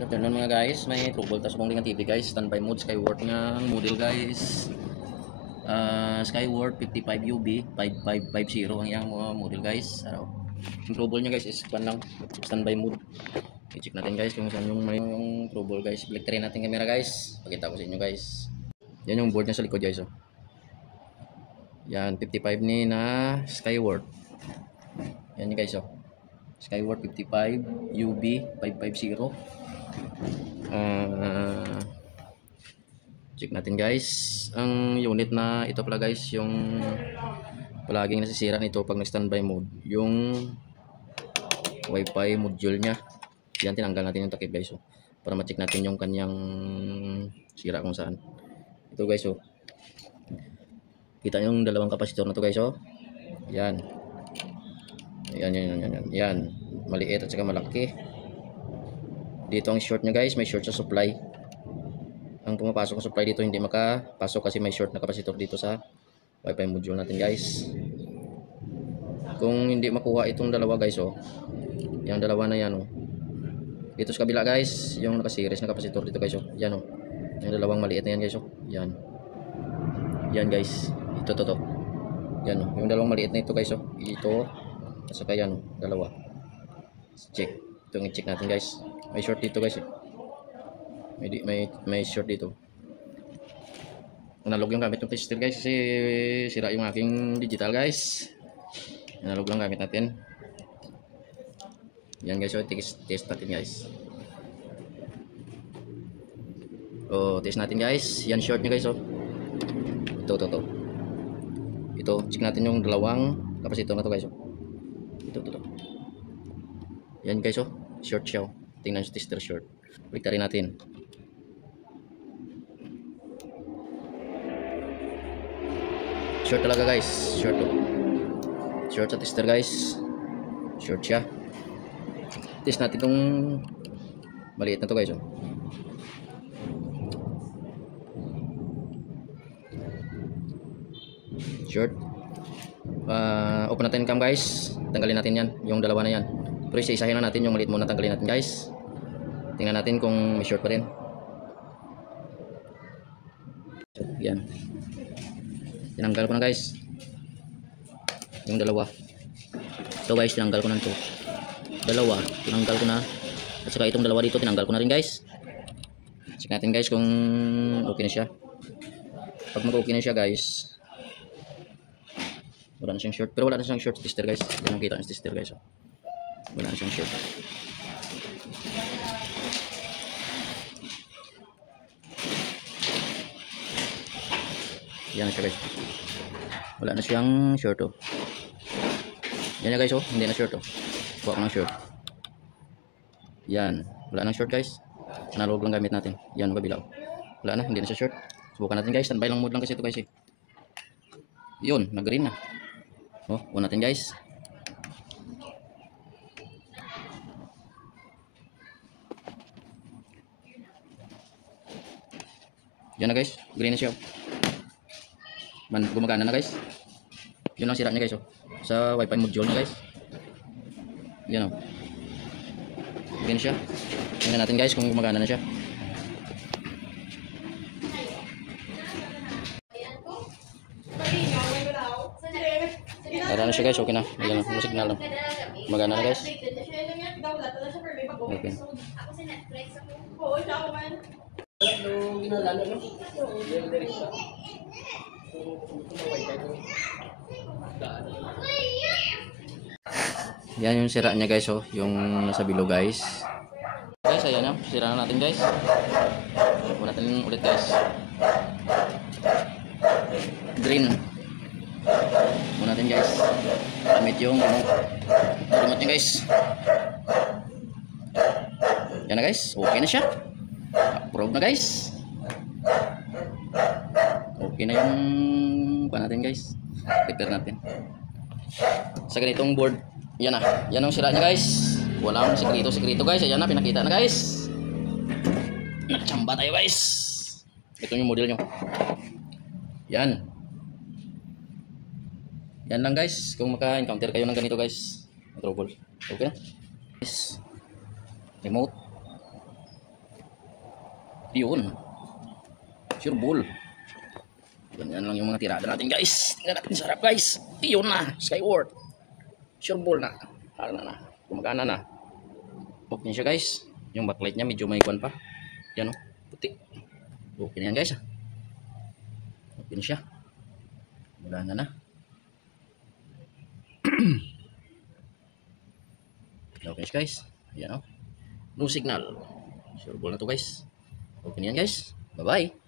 Good afternoon mga guys, may trouble tas mong TV guys, standby mode Skyward nga model guys. Skyward 55 UB 5550 ang yang model guys. Yung trouble niya guys is pan lang standby mode. I-check natin guys kung saan yung may yung trouble guys. Balik try natin camera guys. Pakita ko sa inyo guys. Yan yung board niya sa likod guys oh. Yan 55 ni na Skyward. Yan guys oh. Skyward 55 UB 550. Check natin guys ang unit na ito pala guys, yung palaging nasisira nito pag nag-standby mode, yung wifi module nya. Yan, tinanggal natin yung takip guys oh, para ma-check natin yung kanyang sira kung saan. Ito guys oh, kita yung dalawang kapasitor na to guys oh. Yan. Yan, maliit at saka malaki. Dito ang short nya guys, may short sa supply. Ang pumapasok sa supply dito hindi makapasok kasi may short na kapasitor dito sa wifi module natin guys. Kung hindi makuha itong dalawa guys oh, yung dalawa na yan oh, dito sa kabila guys, yung naka-series na kapasitor dito guys oh, yan oh, yung dalawang maliit na yan guys oh, yan guys, ito to yan oh, yung dalawang maliit na ito guys oh, ito at saka yan oh, dalawa. Check, itong i-check natin guys, may short dito guys eh. May short dito. Analog yung gamit ng tester guys kasi sira yung aking digital guys. Analog lang gamit natin. Yan guys oh, test natin guys. Oh, test natin guys. Yan short niya guys oh. Ito, check natin yung dalawang kapasitor na to guys oh. Ito. Yan guys oh, short siya oh. Tingnan yung tester short. Balik rin natin. Short talaga guys, short oh. Short sa tester guys. Short siya. Test natin itong maliit na to guys oh. Short. Open natin cam guys. Tanggalin natin yan, yung dalawa na yan. Pero isa-isahin na natin yung maliit muna, tanggalin natin guys. Tingnan natin kung may short pa rin. Yan. Tinanggal ko na guys yung dalawa. Ito guys, tinanggal ko na ito. Dalawa, tinanggal ko na. At saka itong dalawa dito, tinanggal ko na rin guys. Check natin guys kung okay na siya. Pag mag-okay na siya guys, wala na siyang short. Pero wala na siyang short tester guys. Yan ang kita ng tester guys. Wala na siyang short. Yan na siya guys. Wala na siyang short oh. Yan na guys oh, hindi na short oh. Buka ko ng short. Yan, wala nang short guys. Analog lang gamit natin. Yan kabila oh. Wala na, hindi na siya short. Subukan natin guys, standby lang mode lang kasi ito guys eh. Yun, nag-green na. Oh, on natin guys. Yan na guys, green na siya. Gumagana na guys. Yun ang sira niya guys oh. Sa wifi module niya guys. Yan oh. Green siya. Tingnan natin guys kung gumagana na siya. Gumagana na siya guys, okay na. Ayan na, signal na. Gumagana na guys. Okay. Yan yung sira niya guys oh, yung nasa below guys. Guys, ayan na, sira na natin guys. Wala natin ulit guys. Green. Muna natin guys. Gamit yung remote niya guys. Yan na guys, okay na siya. Approve na guys. Okay na yung pa natin guys. Repair natin. Sa ganitong board, yan na. Yan ang sira niya guys. Walang sekreto guys. Ayan na, pinakita na guys. Nagsamba tayo guys. Ito yung model nyo. Yan. Yan lang guys. Kung maka-encounter kayo ng ganito guys, trouble. Okay na. Remote. Yun. Sure ball. Ganyan lang yung mga tirada natin guys. Tingnan natin sarap guys. Yun na. Skyward. Sure ball na. Hala na. Gumagana na. Okay siya guys. Yung backlight niya medyo may kwan pa. Yan o. Puti. Okay na yan guys. Okay na siya. Gumagana na. Okay guys. Yan o. No signal. Sure ball na to guys. Okay na yan guys. Bye bye.